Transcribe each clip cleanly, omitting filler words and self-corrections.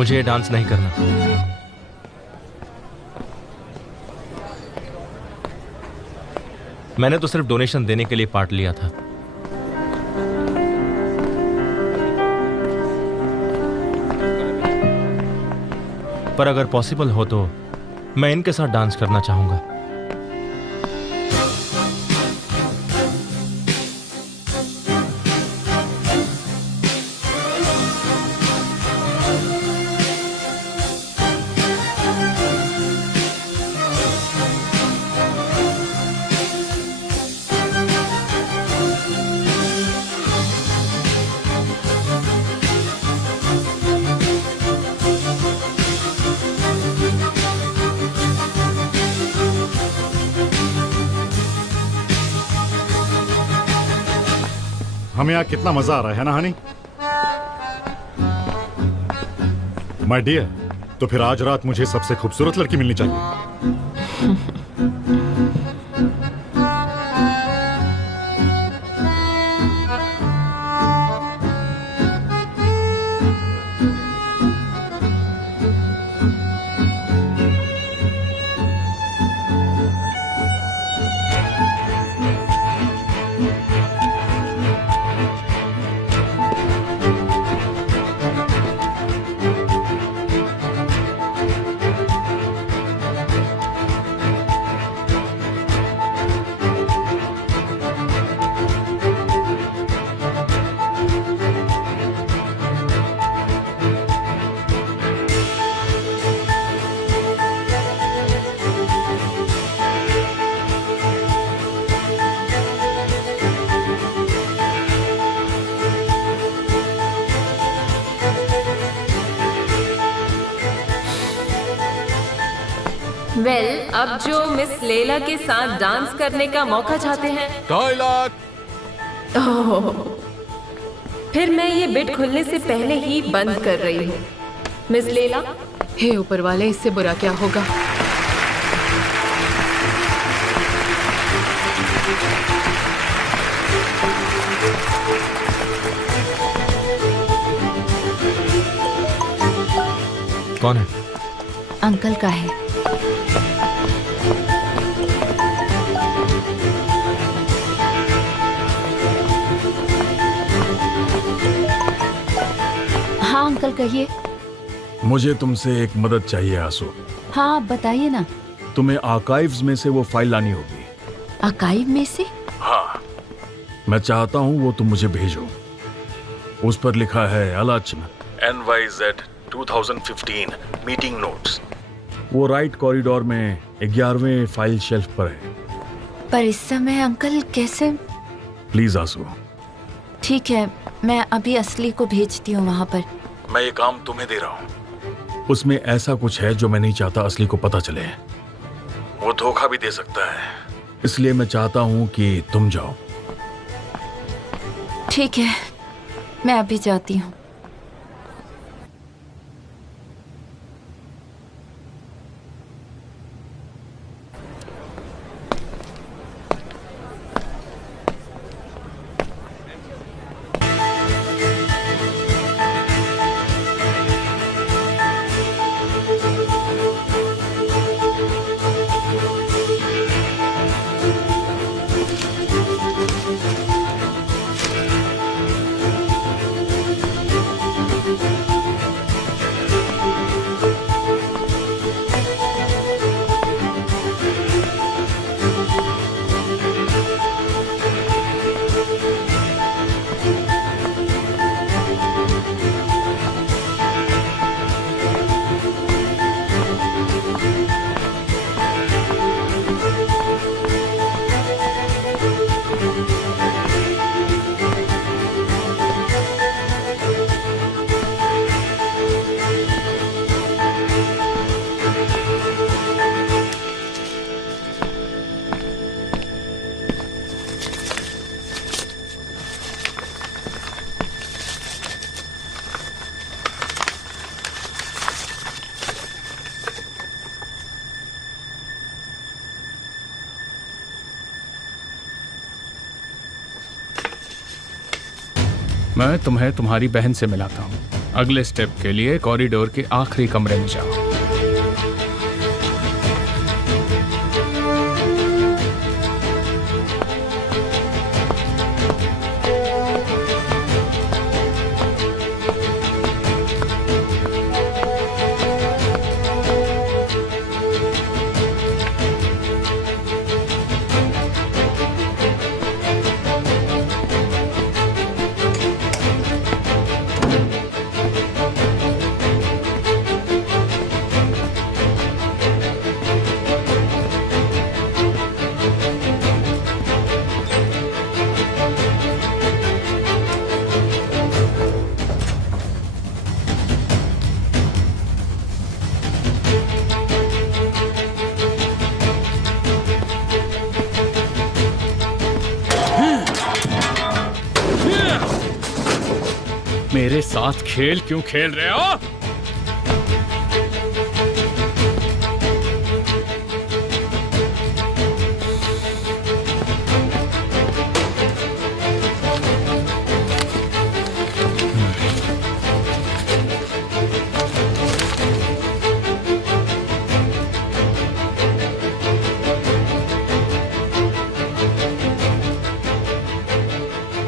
मुझे ये डांस नहीं करना। मैंने तो सिर्फ डोनेशन देने के लिए पार्ट लिया था। पर अगर पॉसिबल हो तो मैं इनके साथ डांस करना चाहूंगा। हमें यहाँ कितना मजा आ रहा है ना हनी? माय डियर, तो फिर आज रात मुझे सबसे खूबसूरत लड़की मिलनी चाहिए। अब जो मिस लैला के साथ डांस करने का मौका चाहते हैं, टॉयलेट। फिर मैं ये बिट खुलने से पहले ही बंद कर रही हूँ। मिस लैला, हे ऊपर वाले, इससे बुरा क्या होगा? कौन है? अंकल का है। हाँ अंकल कहिए। मुझे तुमसे एक मदद चाहिए आंसू। हाँ आप बताइए ना। तुम्हें आर्काइव्स में से वो फाइल लानी होगी। आर्काइव में से? हाँ, मैं चाहता हूँ वो तुम मुझे भेजो। उस पर लिखा है आलोचना NYZ 2015 मीटिंग नोट्स। वो राइट कॉरिडोर में 11वें फाइल शेल्फ पर है। पर इस समय अंकल कैसे? प्लीज आंसू। ठीक है, मैं अभी असली को भेजती हूँ वहाँ पर। मैं ये काम तुम्हें दे रहा हूँ। उसमें ऐसा कुछ है जो मैं नहीं चाहता असली को पता चले। वो धोखा भी दे सकता है, इसलिए मैं चाहता हूँ कि तुम जाओ। ठीक है, मैं अभी जाती हूँ। मैं तुम्हें तुम्हारी बहन से मिलाता हूँ। अगले स्टेप के लिए कॉरिडोर के आखिरी कमरे में जाओ। मेरे साथ खेल क्यों खेल रहे हो?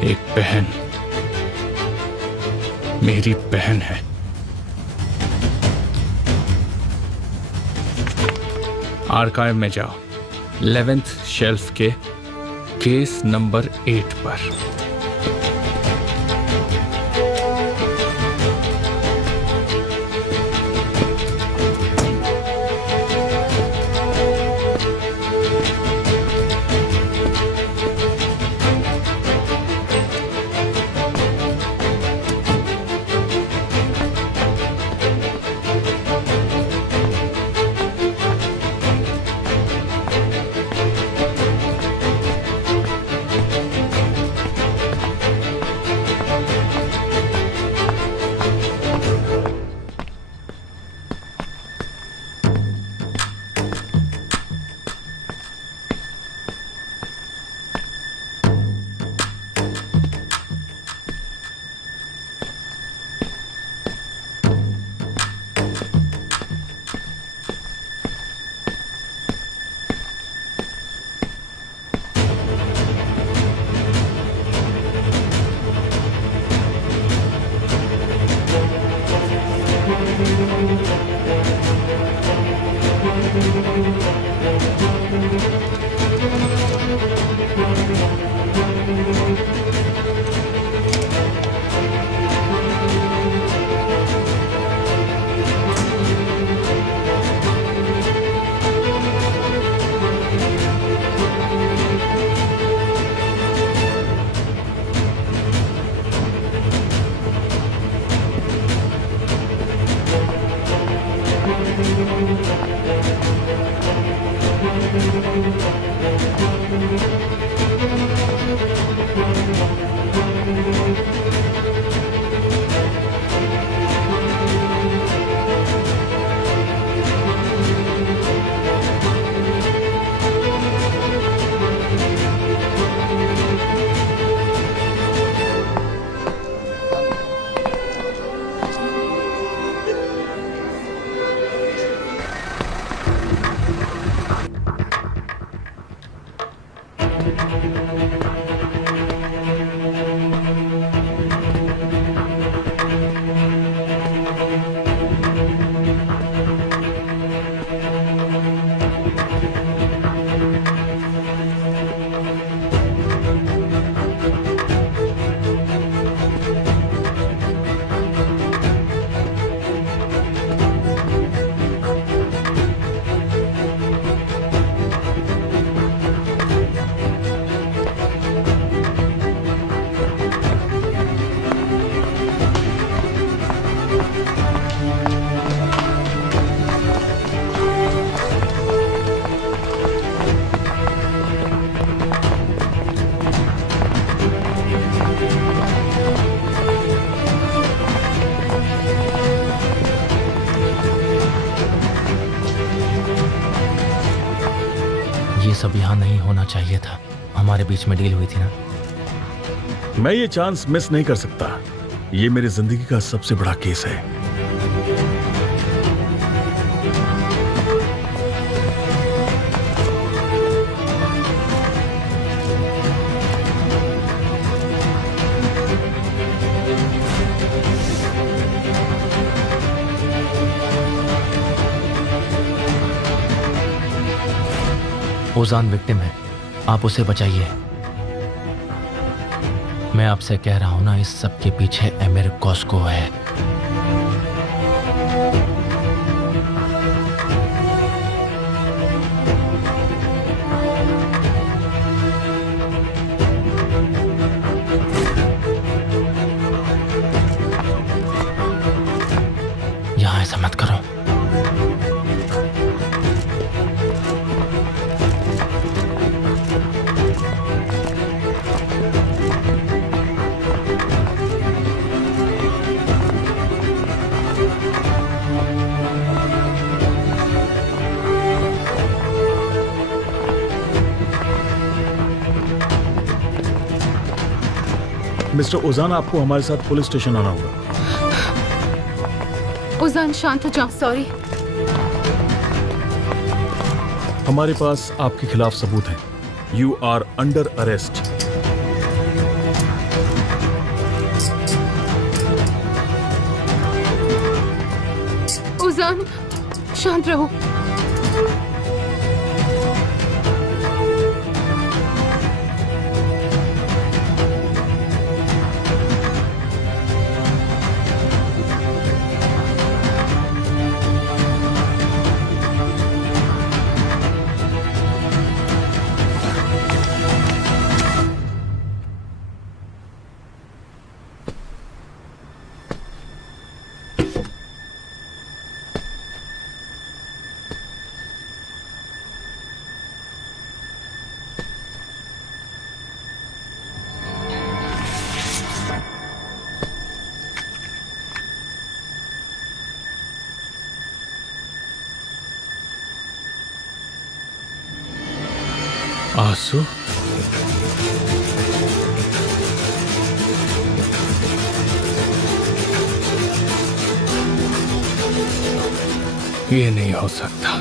एक बहन मेरी बहन है। आर्काइव में जाओ, 11th शेल्फ के केस नंबर 8 पर। ये सब यहाँ नहीं होना चाहिए था। हमारे बीच में डील हुई थी ना। मैं ये चांस मिस नहीं कर सकता। ये मेरी जिंदगी का सबसे बड़ा केस है। ओजान विक्टिम है, आप उसे बचाइए। मैं आपसे कह रहा हूं ना, इस सब के पीछे एमिर कॉस्को है। यहां ऐसा मत करो। मिस्टर ओजान, आपको हमारे साथ पुलिस स्टेशन आना होगा। उजान शांत हो जाओ। सॉरी। हमारे पास आपके खिलाफ सबूत हैं। You are under arrest. Ujaan शांत रहो। आंसू? ये नहीं हो सकता,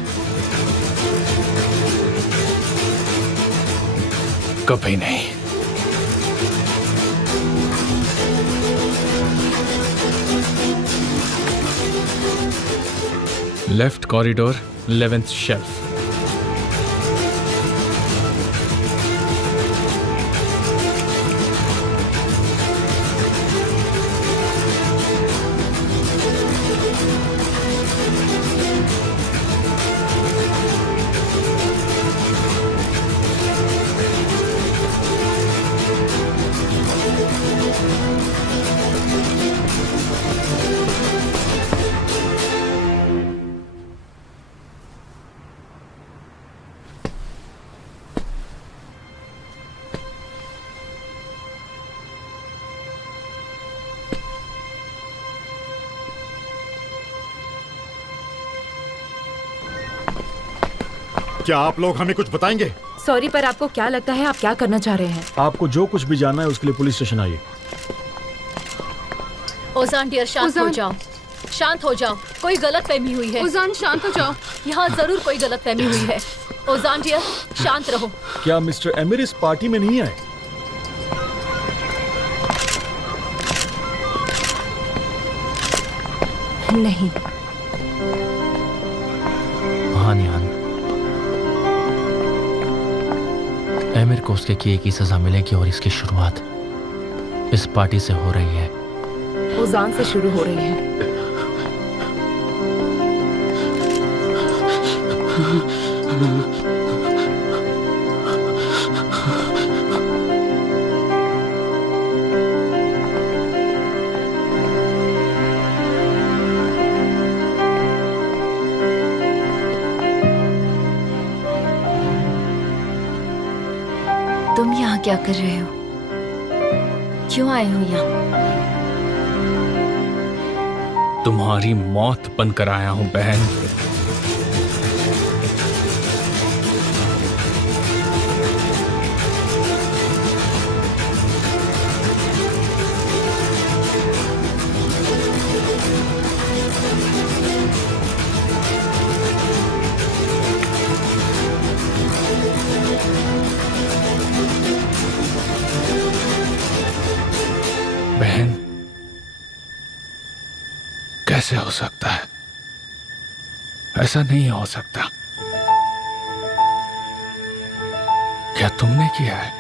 कभी नहीं। Left corridor, 11th shelf. क्या आप लोग हमें कुछ बताएंगे? सॉरी, पर आपको क्या लगता है आप क्या करना चाह रहे हैं? आपको जो कुछ भी जानना है उसके लिए पुलिस स्टेशन आइए। ओजान डियर, शांत हो ओजान। जाओ। शांत हो जाओ, कोई गलत फहमी हुई है। उजान शांत हो जाओ। यहाँ जरूर कोई गलत फहमी हुई है। ओजान डियर, शांत रहो। क्या मिस्टर एमिर इस पार्टी में नहीं आए? नहीं। हाँ निहान, एमिर को उसके किए की सजा मिलेगी और इसकी शुरुआत इस पार्टी से हो रही है। ओजान से शुरू हो रही है। तुम यहाँ क्या कर रहे हो? क्यों आए हो यहाँ? तुम्हारी मौत बनकर आया हूं बहन। कैसे हो सकता है? ऐसा नहीं हो सकता। क्या तुमने किया है?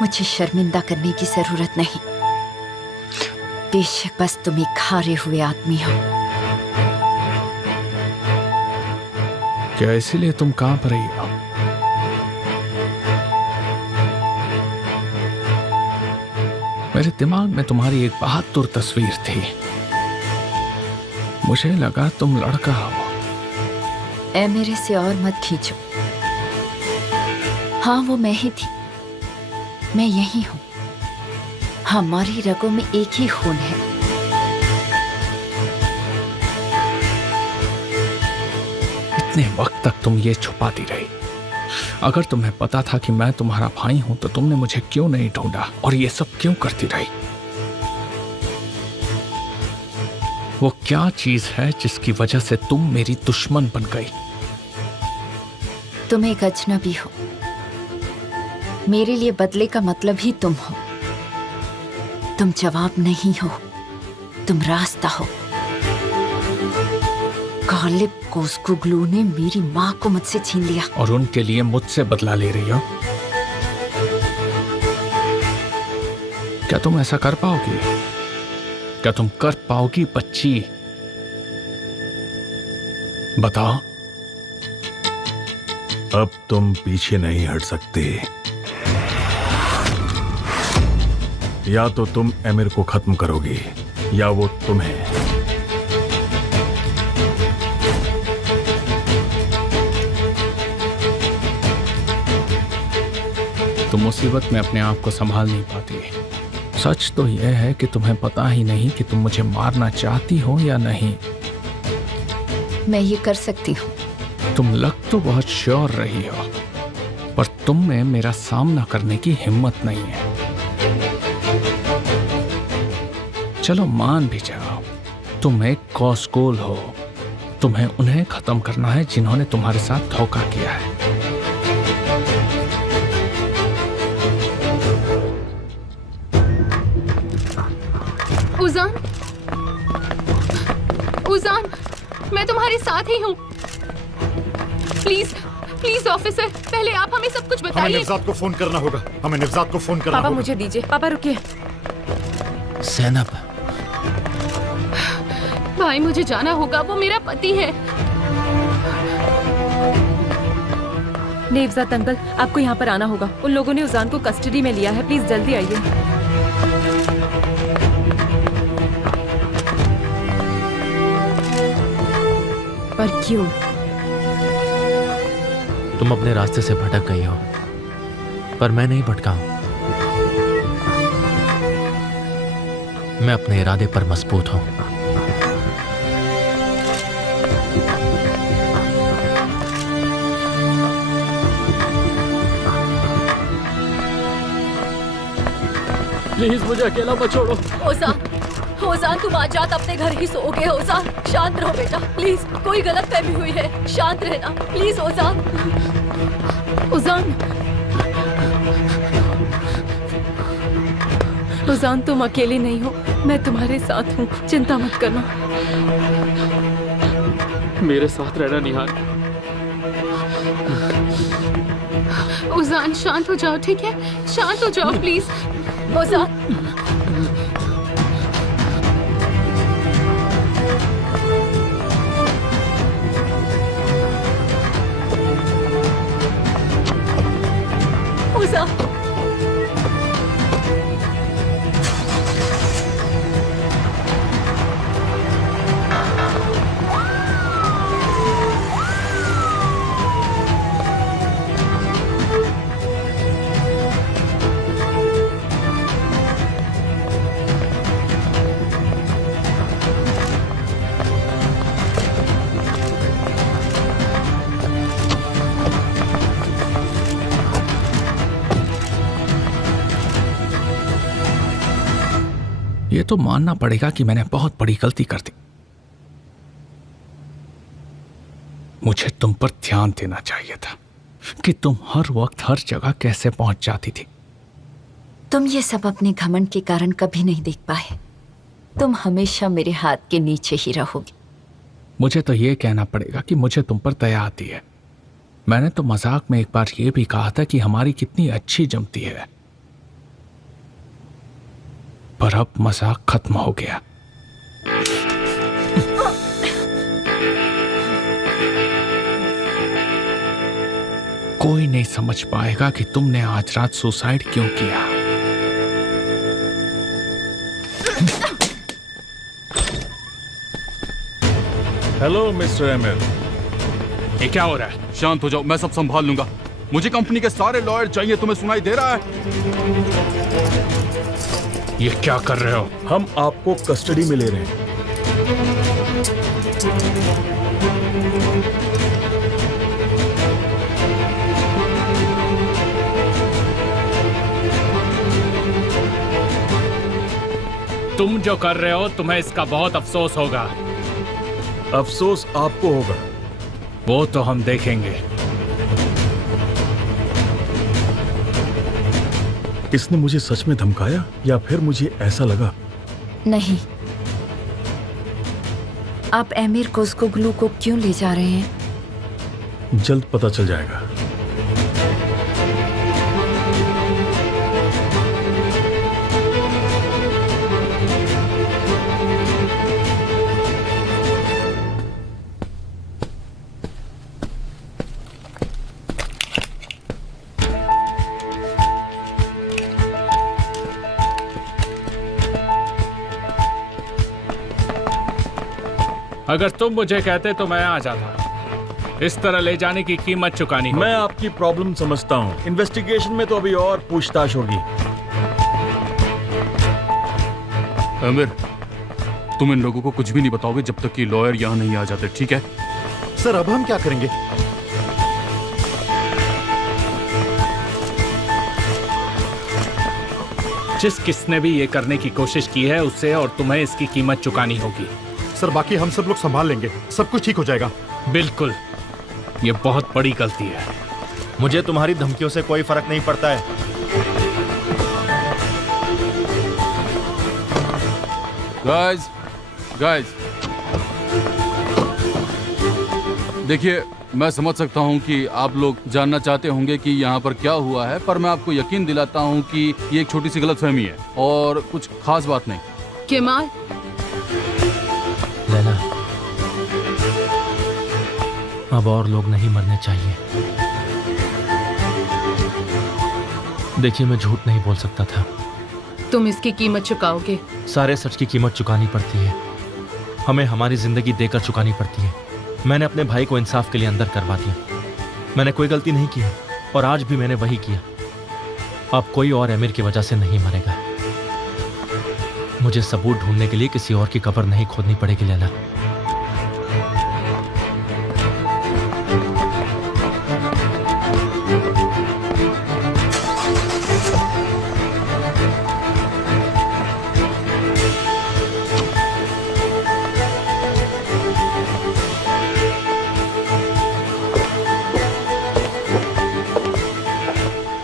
मुझे शर्मिंदा करने की जरूरत नहीं। बेशक बस तुम एक हारे हुए आदमी हो। क्या इसीलिए तुम कांप रही हो? मेरे दिमाग में तुम्हारी एक बहादुर तस्वीर थी। मुझे लगा तुम लड़का हो। ऐ मेरे से और मत खींचो। हाँ, वो मैं ही थी। मैं यही हूं। हमारी रगों में एक ही खून है। इतने वक्त तक तुम ये छुपाती रही। अगर तुम्हें पता था कि मैं तुम्हारा भाई हूं तो तुमने मुझे क्यों नहीं ढूंढा और ये सब क्यों करती रही? वो क्या चीज है जिसकी वजह से तुम मेरी दुश्मन बन गई? तुम एक अजनबी हो। मेरे लिए बदले का मतलब ही तुम हो। तुम जवाब नहीं हो, तुम रास्ता हो। गालिब कोसकुग्लू ने मेरी माँ को मुझसे छीन लिया। और उनके लिए मुझसे बदला ले रही हो? क्या तुम ऐसा कर पाओगी? क्या तुम कर पाओगी बच्ची? बताओ। अब तुम पीछे नहीं हट सकते। या तो तुम एमिर को खत्म करोगे या वो तुम्हें। तुम मुसीबत में अपने आप को संभाल नहीं पाती। सच तो यह है कि तुम्हें पता ही नहीं कि तुम मुझे मारना चाहती हो या नहीं। मैं ये कर सकती हूँ। तुम लग तो बहुत श्योर रही हो, पर तुम में मेरा सामना करने की हिम्मत नहीं है। चलो मान भी जाओ, तुम एक कॉस्कोल हो। तुम्हें उन्हें खत्म करना है जिन्होंने तुम्हारे साथ धोखा किया है। उजान, उजान, मैं तुम्हारे साथ ही हूँ। प्लीज, प्लीज ऑफिसर, पहले आप हमें सब कुछ हमें बताइए। निवजात को फोन करना होगा। हमें निवजात को फोन करना पापा होगा। मुझे दीजिए। पापा रुकिए। सैनब, भाई मुझे जाना होगा, वो मेरा पति है। नेवजात अंकल, आपको यहाँ पर आना होगा। उन लोगों ने उजान को कस्टडी में लिया है। प्लीज जल्दी आइए। पर क्यों? तुम अपने रास्ते से भटक गई हो, पर मैं नहीं भटका हूं। मैं अपने इरादे पर मजबूत हूं। प्लीज मुझे अकेला मत छोड़ो। ओजान, ओजान, तुम आज रात अपने घर ही सोओगे। ओजान, शांत रहो बेटा, प्लीज। कोई गलत फहमी हुई है, शांत रहना प्लीज। ओजान, उजान, उजान, तुम अकेली नहीं हो। मैं तुम्हारे साथ हूँ, चिंता मत करना। मेरे साथ रहना निहार। उजान, शांत हो जाओ, ठीक है? शांत हो जाओ प्लीज। ओजान, ओजान, ये तो मानना पड़ेगा कि मैंने बहुत बड़ी गलती कर दी। मुझे तुम पर ध्यान देना चाहिए था कि तुम हर वक्त हर जगह कैसे पहुंच जाती थी। तुम ये सब अपने घमंड के कारण कभी नहीं देख पाए। तुम हमेशा मेरे हाथ के नीचे ही रहोगे। मुझे तो ये कहना पड़ेगा कि मुझे तुम पर दया आती है। मैंने तो मजाक में एक बार ये भी कहा था कि हमारी कितनी अच्छी जमती है, पर अब मजाक खत्म हो गया। कोई नहीं समझ पाएगा कि तुमने आज रात सुसाइड क्यों किया। Hello mister ML. ये क्या हो रहा है? शांत हो जाओ, मैं सब संभाल लूंगा। मुझे कंपनी के सारे लॉयर चाहिए। तुम्हें सुनाई दे रहा है? ये क्या कर रहे हो? हम आपको कस्टडी में ले रहे हैं। तुम जो कर रहे हो तुम्हें इसका बहुत अफसोस होगा। अफसोस आपको होगा। वो तो हम देखेंगे। इसने मुझे सच में धमकाया या फिर मुझे ऐसा लगा? नहीं, आप एमिर कोस्कोग्लू को क्यों ले जा रहे हैं? जल्द पता चल जाएगा। अगर तुम मुझे कहते तो मैं आ जाता। इस तरह ले जाने की कीमत चुकानी होगी। मैं आपकी प्रॉब्लम समझता हूँ। इन्वेस्टिगेशन में तो अभी और पूछताछ होगी। आमिर, तुम इन लोगों को कुछ भी नहीं बताओगे जब तक कि लॉयर यहाँ नहीं आ जाते, ठीक है? सर अब हम क्या करेंगे? जिस किसने भी ये करने की कोशिश की है उससे और तुम्हें इसकी कीमत चुकानी होगी। सर बाकी हम सब लोग संभाल लेंगे, सब कुछ ठीक हो जाएगा। बिल्कुल, ये बहुत बड़ी गलती है। मुझे तुम्हारी धमकियों से कोई फर्क नहीं पड़ता है। गाइस, देखिए, मैं समझ सकता हूँ कि आप लोग जानना चाहते होंगे कि यहाँ पर क्या हुआ है, पर मैं आपको यकीन दिलाता हूँ कि ये एक छोटी सी गलतफहमी है और कुछ खास बात नहीं। केमाल, लैला, अब और लोग नहीं मरने चाहिए। देखिए, मैं झूठ नहीं बोल सकता था। तुम इसकी कीमत चुकाओगे। सारे सच की कीमत चुकानी पड़ती है। हमें हमारी जिंदगी देकर चुकानी पड़ती है। मैंने अपने भाई को इंसाफ के लिए अंदर करवा दिया। मैंने कोई गलती नहीं की और आज भी मैंने वही किया। अब कोई और अमीर की वजह से नहीं मरेगा। मुझे सबूत ढूंढने के लिए किसी और की कब्र नहीं खोदनी पड़ेगी लैला।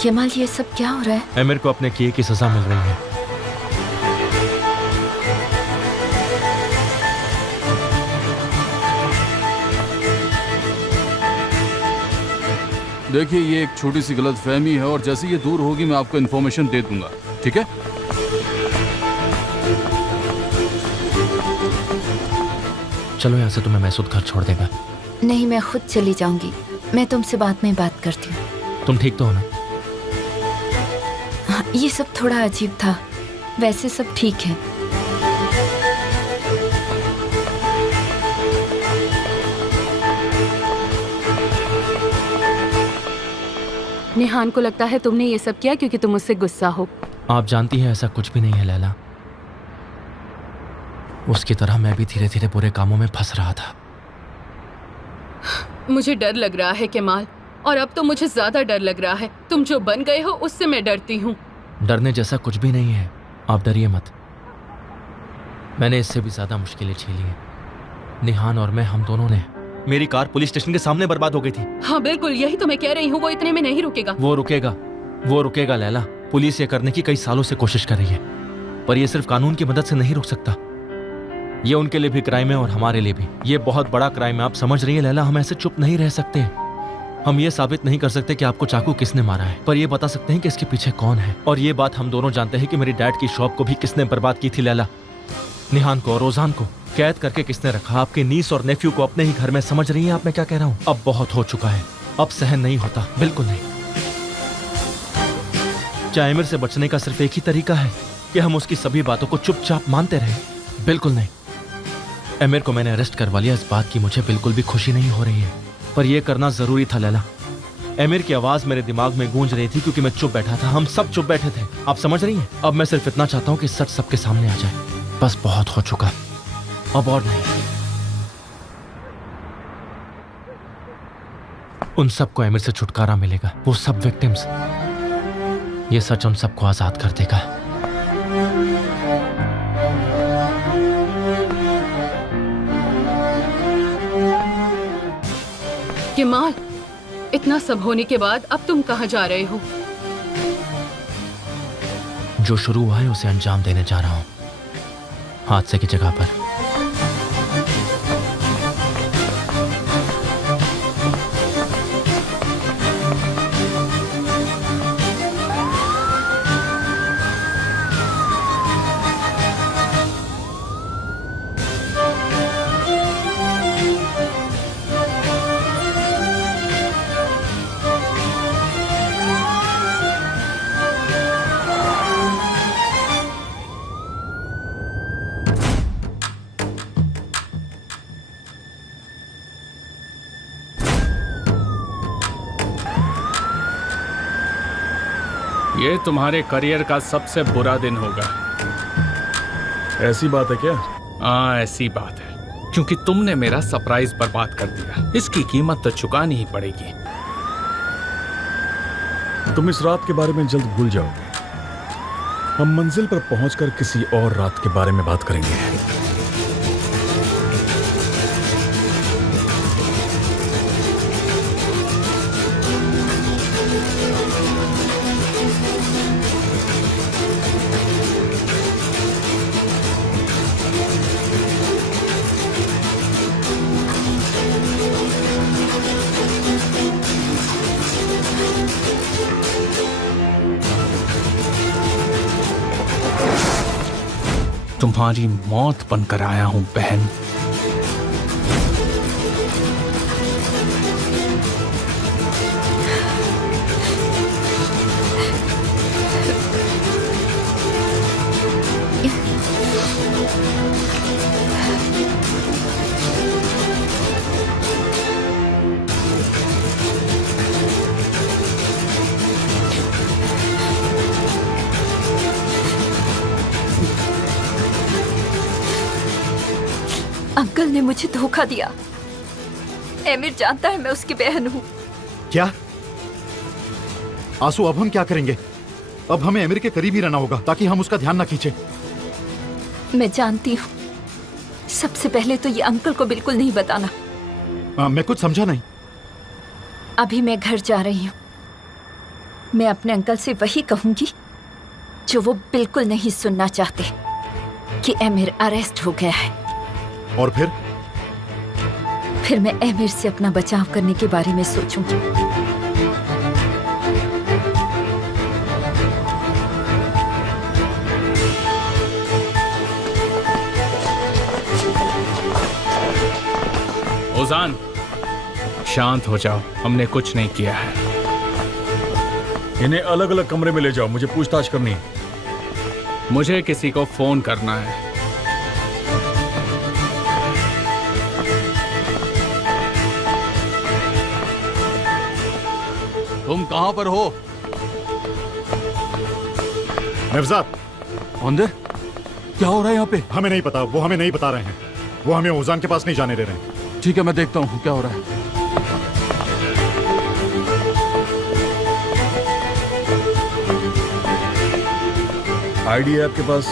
केमाल, ये सब क्या हो रहा है? अमीर को अपने किए की सजा मिल रही है। देखिए, ये एक छोटी सी गलतफहमी है और जैसे ये दूर होगी मैं आपको इन्फॉर्मेशन दे दूंगा, ठीक है? चलो यहाँ से, तुम्हें महसूद घर छोड़ देगा। नहीं, मैं खुद चली जाऊंगी। मैं तुमसे बाद में बात करती हूँ। तुम ठीक तो हो ना? हाँ, ये सब थोड़ा अजीब था, वैसे सब ठीक है। निहान को लगता है तुमने ये सब किया क्योंकि तुम मुझसे गुस्सा हो। आप जानती हैं ऐसा कुछ भी नहीं है लैला। उसकी तरह मैं भी धीरे धीरे बुरे कामों में फंस रहा था। मुझे डर लग रहा है केमाल, और अब तो मुझे ज्यादा डर लग रहा है। तुम जो बन गए हो उससे मैं डरती हूँ। डरने जैसा कुछ भी नहीं है, आप डरिए मत। मैंने इससे भी ज्यादा मुश्किलें झेली हैं। निहान और मैं, हम दोनों ने। मेरी कार पुलिस स्टेशन के सामने बर्बाद हो गई थी। हाँ बिल्कुल, यही तो मैं कह रही हूँ। वो इतने में नहीं रुकेगा। वो रुकेगा लैला। पुलिस ये करने की कई सालों से कोशिश कर रही है, पर ये सिर्फ कानून की मदद से नहीं रुक सकता। ये उनके लिए भी क्राइम है और हमारे लिए भी। ये बहुत बड़ा क्राइम है, आप समझ रही है लैला। हम ऐसे चुप नहीं रह सकते। हम ये साबित नहीं कर सकते कि आपको चाकू किसने मारा है, पर ये बता सकते हैं कि इसके पीछे कौन है। और ये बात हम दोनों जानते हैं कि मेरी डैड की शॉप को भी किसने बर्बाद की थी लैला। निहान को और ओजान को कैद करके किसने रखा, आपके नीस और नेफ्यू को अपने ही घर में। समझ रही हैं आप मैं क्या कह रहा हूँ? अब बहुत हो चुका है, अब सहन नहीं होता, बिल्कुल नहीं। क्या एमिर से बचने का सिर्फ एक ही तरीका है कि हम उसकी सभी बातों को चुपचाप मानते रहे? बिल्कुल नहीं। एमिर को मैंने अरेस्ट करवा लिया, इस बात की मुझे बिल्कुल भी खुशी नहीं हो रही है, पर यह करना जरूरी था लैला। एमिर की आवाज मेरे दिमाग में गूंज रही थी क्योंकि मैं चुप बैठा था। हम सब चुप बैठे थे, आप समझ रही हैं? अब मैं सिर्फ इतना चाहता हूं कि सच सबके सामने आ जाए। बस बहुत हो चुका, अब और नहीं। उन सबको एमिर से छुटकारा मिलेगा, वो सब विक्टिम्स। ये सच उन सबको आजाद कर देगा। किमाल, इतना सब होने के बाद अब तुम कहाँ जा रहे हो? जो शुरू हुआ है उसे अंजाम देने जा रहा हूं, हादसे की जगह पर। ये तुम्हारे करियर का सबसे बुरा दिन होगा। ऐसी बात है क्या? हाँ, ऐसी बात है, क्योंकि तुमने मेरा सरप्राइज बर्बाद कर दिया। इसकी कीमत तो चुकानी ही पड़ेगी। तुम इस रात के बारे में जल्द भूल जाओगे। हम मंजिल पर पहुंचकर किसी और रात के बारे में बात करेंगे। तुम्हारी मौत बनकर आया हूं बहन। अंकल ने मुझे धोखा दिया। एमिर जानता है मैं उसकी बहन हूँ। क्या आंसू, अब हम क्या करेंगे? अब हमें एमिर के करीब ही रहना होगा ताकि हम उसका ध्यान ना खींचे। मैं जानती हूँ। सबसे पहले तो ये अंकल को बिल्कुल नहीं बताना। मैं कुछ समझा नहीं। अभी मैं घर जा रही हूँ। मैं अपने अंकल से वही कहूंगी जो वो बिल्कुल नहीं सुनना चाहते, कि एमिर अरेस्ट हो गया है। और फिर मैं एमिर से अपना बचाव करने के बारे में सोचूंगी। ओजान, शांत हो जाओ, हमने कुछ नहीं किया है। इन्हें अलग अलग कमरे में ले जाओ, मुझे पूछताछ करनी है। मुझे किसी को फोन करना है। तुम कहां पर हो? नवजात, अंदर क्या हो रहा है यहाँ पे? हमें नहीं पता, वो हमें नहीं बता रहे हैं। वो हमें ओजान के पास नहीं जाने दे रहे हैं। ठीक है, मैं देखता हूँ क्या हो रहा है। आईडी है आपके पास?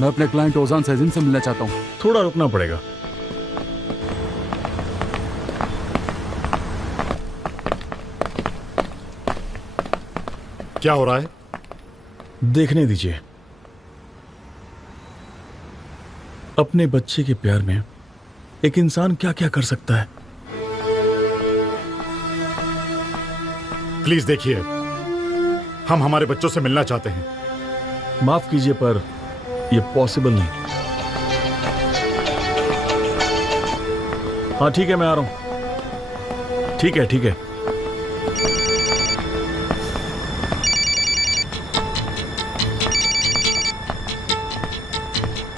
मैं अपने क्लाइंट ओजान सैजिन से मिलना चाहता हूँ। थोड़ा रुकना पड़ेगा। क्या हो रहा है? देखने दीजिए, अपने बच्चे के प्यार में एक इंसान क्या क्या कर सकता है। प्लीज देखिए, हम हमारे बच्चों से मिलना चाहते हैं। माफ कीजिए पर यह पॉसिबल नहीं। हाँ ठीक है, मैं आ रहा हूं। ठीक है ठीक है।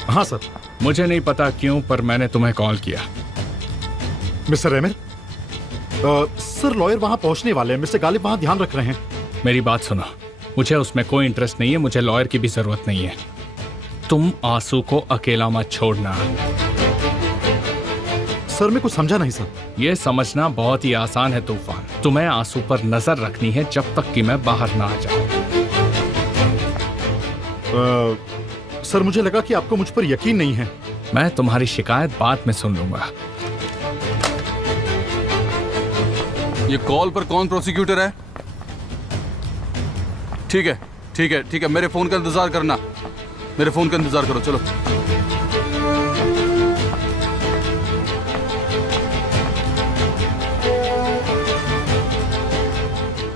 हाँ सर। मुझे नहीं पता क्यों, पर मैंने तुम्हें कॉल किया। मिस्टर एमिर, सर लॉयर वहां पहुंचने वाले हैं। मिस्टर गालिब वहां ध्यान रख रहे हैं। मेरी बात सुनो, मुझे उसमें कोई इंटरेस्ट नहीं है, मुझे लॉयर की भी जरूरत नहीं है। तुम आंसू को अकेला मत छोड़ना। सर मैं कुछ समझा नहीं सर। यह समझना बहुत ही आसान है तूफान। तुम्हें आंसू पर नजर रखनी है जब तक कि मैं बाहर ना आ जाऊं। सर मुझे लगा कि आपको मुझ पर यकीन नहीं है। मैं तुम्हारी शिकायत बाद में सुन लूंगा। ये कॉल पर कौन प्रोसिक्यूटर है? ठीक है ठीक है ठीक है, मेरे फोन का इंतजार करना। मेरे फोन का इंतजार करो, चलो।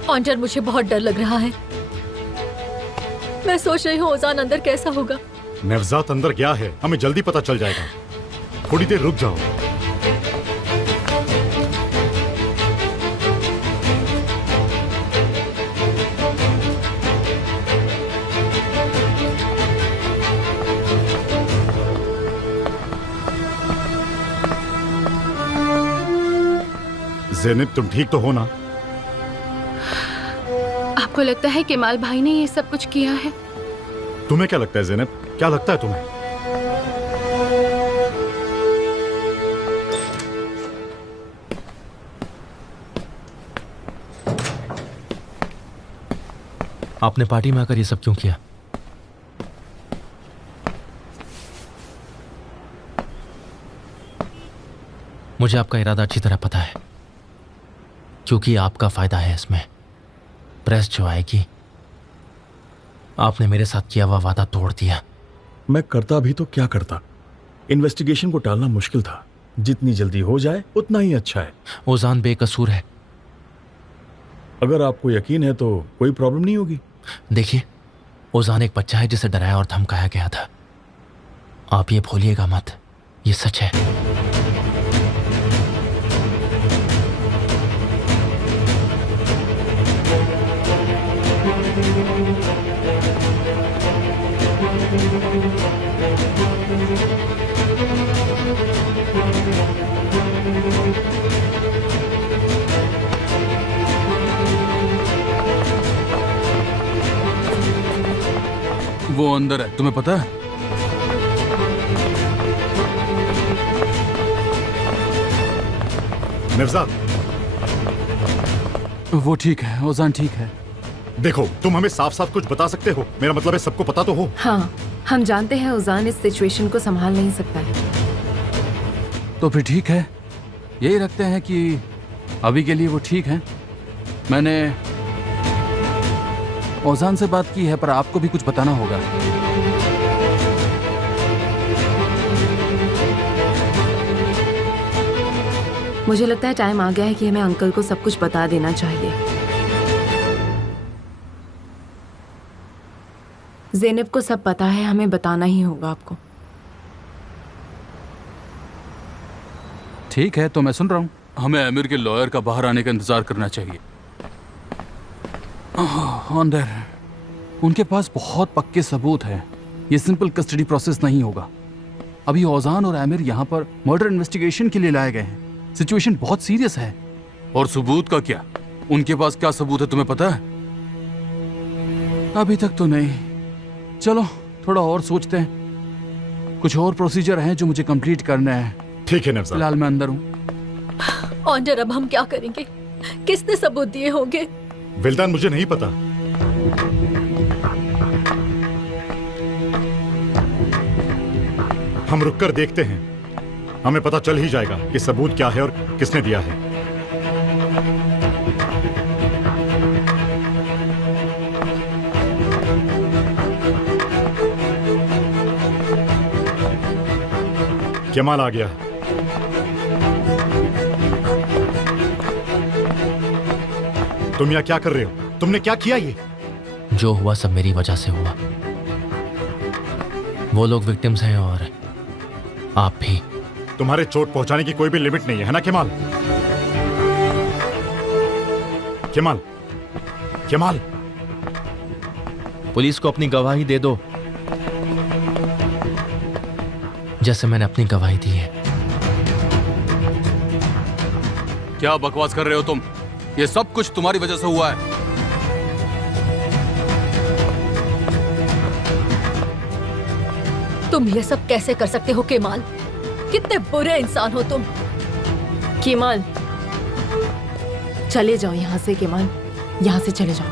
ऑन्टर, मुझे बहुत डर लग रहा है। मैं सोच रही हूँ ओजान अंदर कैसा होगा। नवजात अंदर गया है, हमें जल्दी पता चल जाएगा। थोड़ी देर रुक जाओ। ज़ैनब, तुम ठीक तो हो ना? आपको लगता है केमाल भाई ने ये सब कुछ किया है? तुम्हें क्या लगता है ज़ैनब? क्या लगता है तुम्हें? आपने पार्टी में आकर ये सब क्यों किया? मुझे आपका इरादा अच्छी तरह पता है, क्योंकि आपका फायदा है इसमें। प्रेस जो आएगी, आपने मेरे साथ किया हुआ वादा तोड़ दिया। मैं करता भी तो क्या करता। इन्वेस्टिगेशन को टालना मुश्किल था। जितनी जल्दी हो जाए उतना ही अच्छा है। ओजान बेकसूर है। अगर आपको यकीन है तो कोई प्रॉब्लम नहीं होगी। देखिए, ओजान एक बच्चा है जिसे डराया और धमकाया गया था। आप ये भूलिएगा मत, ये सच है। वो अंदर है, तुम्हें पता है? नवजात, वो ठीक है, ओजान ठीक है। देखो, तुम हमें साफ साफ कुछ बता सकते हो? मेरा मतलब है सबको पता तो हो। हाँ, हम जानते हैं ओजान इस सिचुएशन को संभाल नहीं सकता है। तो फिर ठीक है, यही रखते हैं कि अभी के लिए वो ठीक है। मैंने ओजान से बात की है, पर आपको भी कुछ बताना होगा। मुझे लगता है टाइम आ गया है कि हमें अंकल को सब कुछ बता देना चाहिए। ज़ैनब को सब पता है, हमें बताना ही होगा आपको। ठीक है, तो मैं सुन रहा हूँ। हमें आमिर के लॉयर का बाहर आने का इंतजार करना चाहिए। अंदर उनके पास बहुत पक्के सबूत हैं। ये सिंपल कस्टडी प्रोसेस नहीं होगा। अभी ओजान और आमिर यहाँ पर मर्डर इन्वेस्टिगेशन के लिए लाए गए हैं। सिचुएशन बहुत सीरियस है। और सबूत का क्या? उनके पास क्या सबूत है तुम्हें पता है? अभी तक तो नहीं। चलो थोड़ा और सोचते हैं। कुछ और प्रोसीजर हैं जो मुझे कंप्लीट करना है। ठीक है नवजात। फिलहाल मैं अंदर हूँ। ऑन्टर, अब हम क्या करेंगे? किसने सबूत दिए होंगे? विल्दान, मुझे नहीं पता। हम रुककर देखते हैं, हमें पता चल ही जाएगा कि सबूत क्या है और किसने दिया है। केमाल आ गया। तुम यहाँ क्या कर रहे हो? तुमने क्या किया ये? जो हुआ सब मेरी वजह से हुआ। वो लोग विक्टिम्स हैं और आप भी। तुम्हारे चोट पहुंचाने की कोई भी लिमिट नहीं है ना केमाल? केमाल, केमाल, पुलिस को अपनी गवाही दे दो, जैसे मैंने अपनी गवाही दी है। क्या बकवास कर रहे हो तुम? ये सब कुछ तुम्हारी वजह से हुआ है। तुम ये सब कैसे कर सकते हो केमाल? कितने बुरे इंसान हो तुम। केमाल, चले जाओ यहाँ से। केमाल, यहाँ से चले जाओ।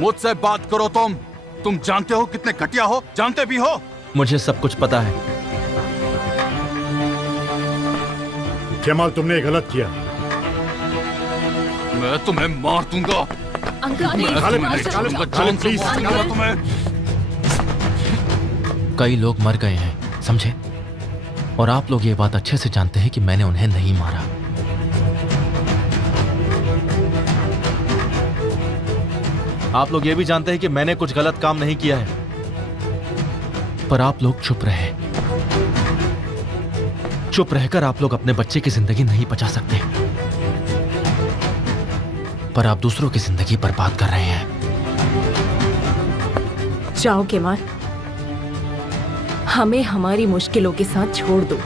मुझसे बात करो तुम जानते हो कितने घटिया हो, जानते भी हो। मुझे सब कुछ पता है। केमाल, तुमने गलत किया। मैं तुम्हें मार दूंगा। Uncle please. कई लोग मर गए हैं, समझे? और आप लोग ये बात अच्छे से जानते हैं कि मैंने उन्हें नहीं मारा। आप लोग ये भी जानते हैं कि मैंने कुछ गलत काम नहीं किया है, पर आप लोग चुप रहे। चुप रहकर आप लोग अपने बच्चे की जिंदगी नहीं बचा सकते, पर आप दूसरों की जिंदगी बर्बाद कर रहे हैं। जाओ केमाल, हमें हमारी मुश्किलों के साथ छोड़ दो।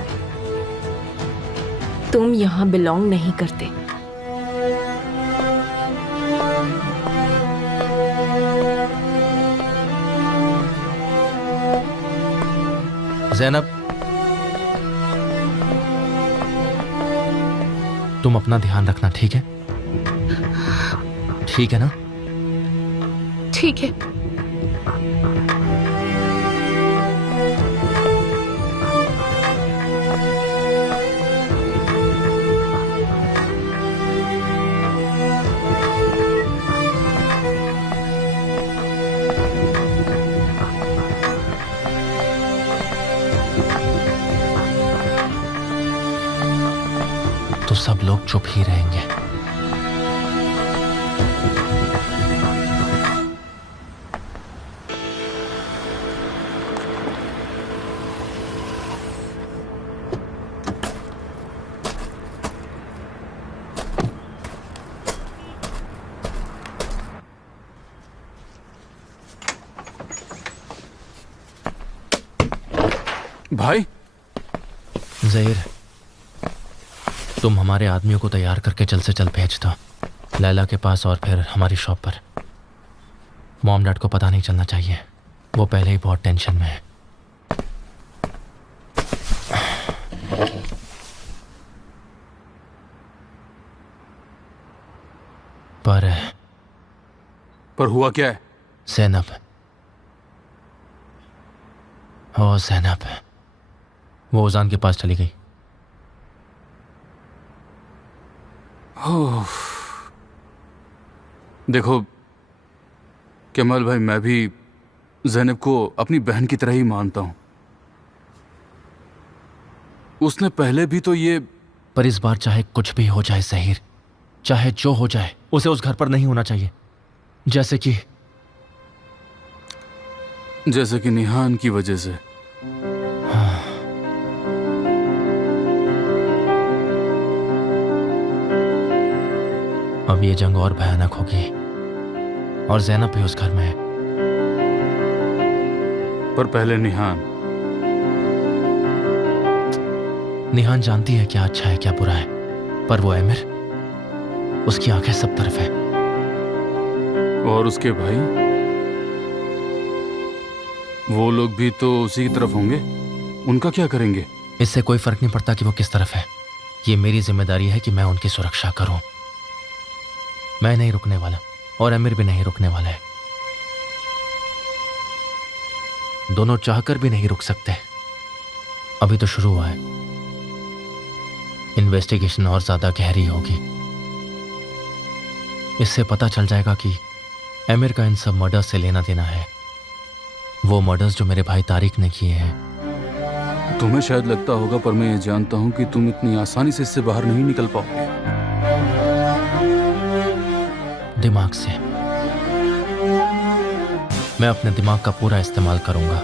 तुम यहाँ बिलोंग नहीं करते। ज़ैनब, तुम अपना ध्यान रखना, ठीक है? ठीक है ना? ठीक है। तो सब लोग चुप ही रहेंगे। भाई, ज़हीर, तुम हमारे आदमियों को तैयार करके जल्द से जल्द भेज दो लैला के पास और फिर हमारी शॉप पर। मॉम डैड को पता नहीं चलना चाहिए, वो पहले ही बहुत टेंशन में है। पर हुआ क्या है? ज़ैनब, ओ ज़ैनब, वो ओज़ान के पास चली गई। देखो केमाल भाई, मैं भी ज़ैनब को अपनी बहन की तरह ही मानता हूं। उसने पहले भी तो ये। पर इस बार चाहे कुछ भी हो जाए ज़हीर, चाहे जो हो जाए, उसे उस घर पर नहीं होना चाहिए। जैसे कि निहान की वजह से। हाँ। अब ये जंग और भयानक होगी और ज़ैनब भी उस घर में है। पर पहले निहान जानती है क्या अच्छा है क्या बुरा है, पर वो आमिर, उसकी आंखें सब तरफ है। और उसके भाई, वो लोग भी तो उसी की तरफ होंगे। उनका क्या करेंगे? इससे कोई फर्क नहीं पड़ता कि वो किस तरफ है। ये मेरी जिम्मेदारी है कि मैं उनकी सुरक्षा करूं। मैं नहीं रुकने वाला और आमिर भी नहीं रुकने वाला है। दोनों चाहकर भी नहीं रुक सकते। अभी तो शुरू हुआ है, इन्वेस्टिगेशन और ज्यादा गहरी होगी। इससे पता चल जाएगा कि आमिर का इन सब मर्डर्स से लेना देना है। वो मर्डर्स जो मेरे भाई तारिक ने किए हैं, तुम्हें शायद लगता होगा, पर मैं ये जानता हूँ कि तुम इतनी आसानी से इससे बाहर नहीं निकल पाओगे। दिमाग से। मैं अपने दिमाग का पूरा इस्तेमाल करूंगा।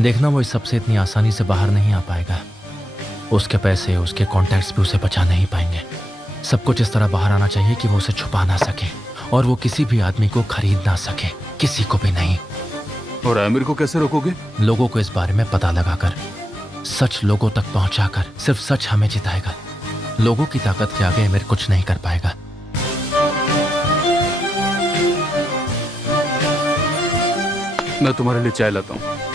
देखना, वो इस सबसे इतनी आसानी से बाहर नहीं आ पाएगा। उसके पैसे, उसके कॉन्टैक्ट्स भी उसे बचा नहीं पाएंगे। सब कुछ इस तरह बाहर आना चाहिए कि वो उसे छुपा ना सके और वो किसी भी आदमी को खरीद ना सके, किसी को भी नहीं। और आमिर को कैसे रोकोगे? लोगों को इस बारे में पता लगाकर, सच लोगों तक पहुंचाकर। सिर्फ सच हमें जिताएगा। लोगों की ताकत के आगे आमिर कुछ नहीं कर पाएगा। मैं तुम्हारे लिए चाय लाता हूँ।